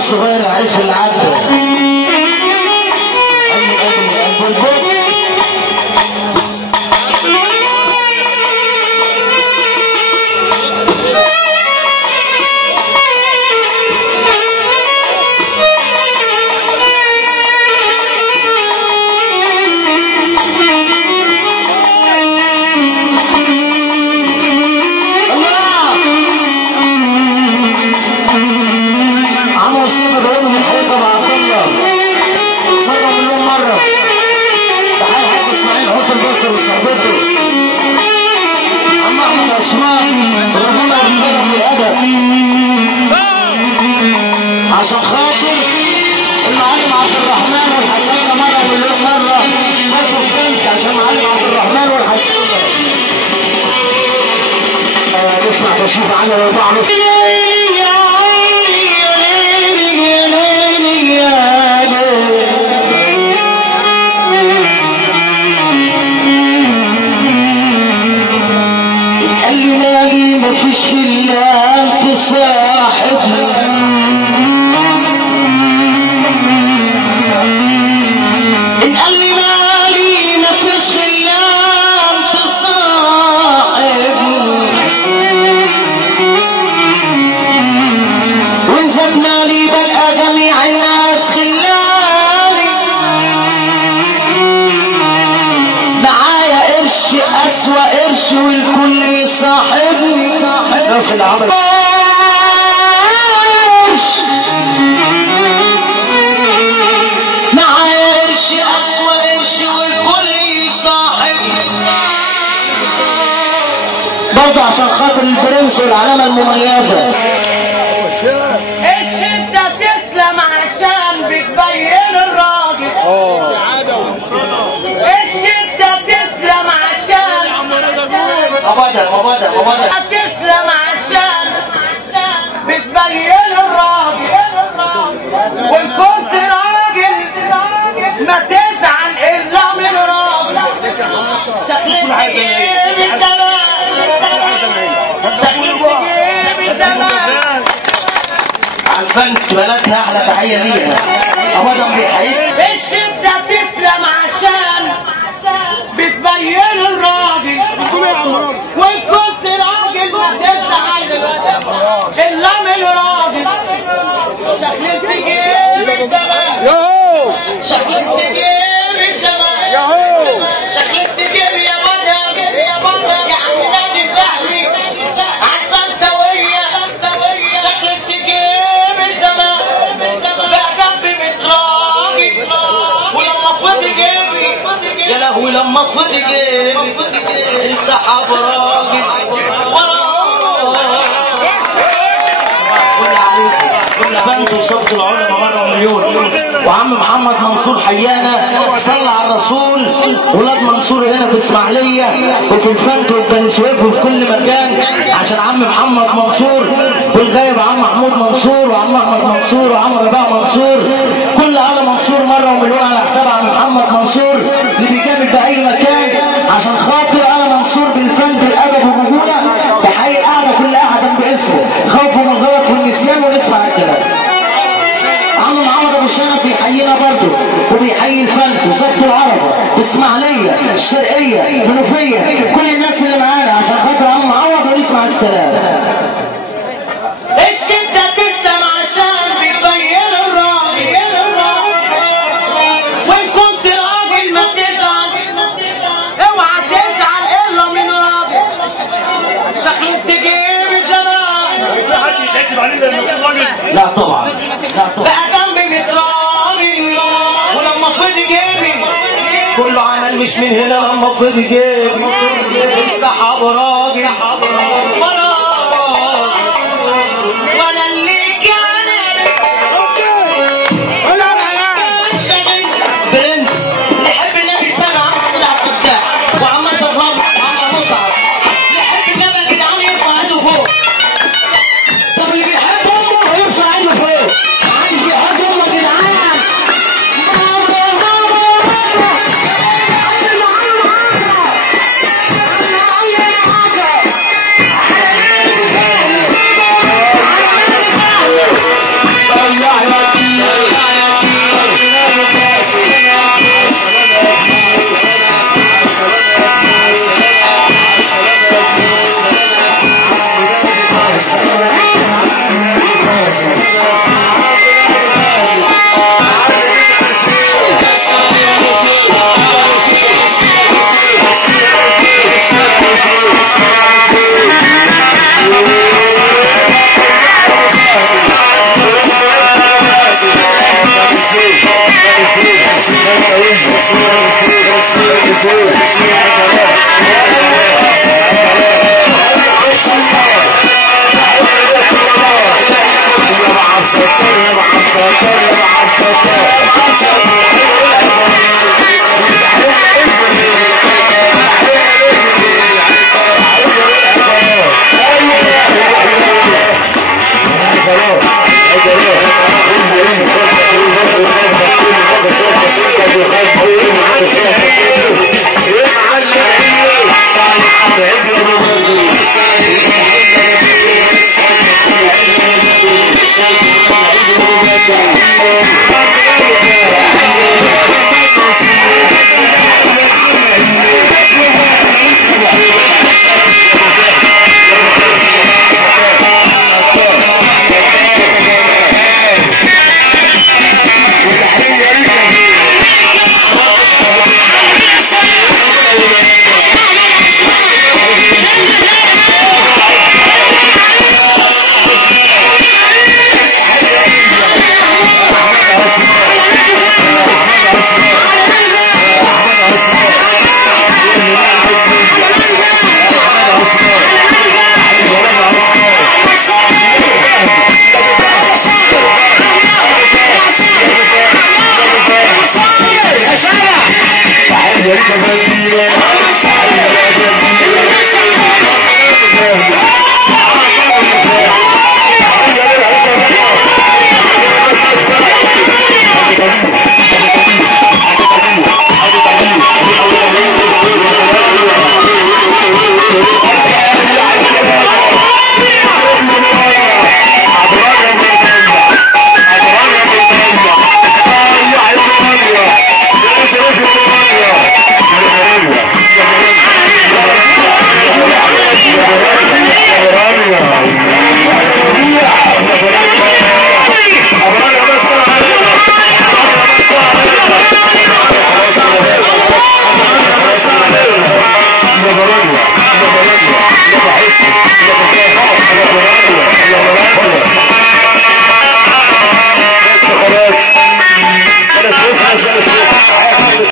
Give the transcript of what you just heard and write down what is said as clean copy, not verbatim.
الصغير عريس العدل عشان خاطر المعلم عبد الرحمن والحسن مرة مليون مرة هاتوا السلك عشان المعلم عبد الرحمن والحسن نسمع بشوف عنه ويطلع نص قال لي ناجي مفيش الا انت صاحبنا أسوأ قرش والكل يصاحبني ناس العمل معايا قرش أسوأ قرش والكل يصاحبني برضه عشان خاطر البرنس والعلامة المميزة الشدة تسلم عشان بتبين الراجل الشدة تسلم عشان أبدا تسلم عشان بتبين الراجل وإن كنت راجل ما تزعل إلا من راجل شكلك تجيبي زمان شكلك تجيبي زمان عالبنت بلدنا أحلى تحية ليها أبدا بيحييك الشدة تسلم عشان بتبين الراجل وإن كنت راجل ما تزعل إلا من راجل شكلك تجيبي زمان شكلك تجيبي زمان شكلك تجيبي يا بطل يا عم نادي فهمي عالبنتوية شكلك تجيبي زمان بقى جنبي متراجل ولما فضي جيبي يا لهوي لما فضي جيبي انسحب راجل كل بنت وصفت العلماء مرة مليون وعم محمد منصور حيانا صلى على الرسول ولاد منصور هنا في اسماعيليه وكلفنت وبني سويف وفي كل مكان عشان عم محمد منصور والغايب عم محمود منصور وعم احمد منصور وعم رباع منصور كل على منصور مرة ومليون على حساب عم محمد منصور اللي بيجامل بأي مكان عشان خاطر انا منصور بالفن بالادب والرجوله تحيي القعده كل قعده باسمه خوفه من الغلط والنسيان ونسمع الكلام. عم محمد ابو شنف يحيينا برضه وبيحيي الفن وصفت العربه الاسماعيليه الشرقيه المنوفيه كل الناس اللي معانا عشان خاطر عم معوض ونسمع السلام. الشدة تسلم عشان بتبين الراجل وإن كنت راجل ما تزعل اوعى تزعل إلا من راجل شكلك تجيبي زمان لا طبعا بقى جنبي متراجل ولما فضي جيبي كله عمل مش من هنا لما فضي جيبي انسحب راجل وانا اللي كان برنس نحب النبي سنة طلع قدام وعم شرف وعم مصعب نحب النبي يا جدعان يرفع ايده فوق. طب اللي بيحب امه يرفع ايده فوق عايز بيحب امه يا جدعان صالح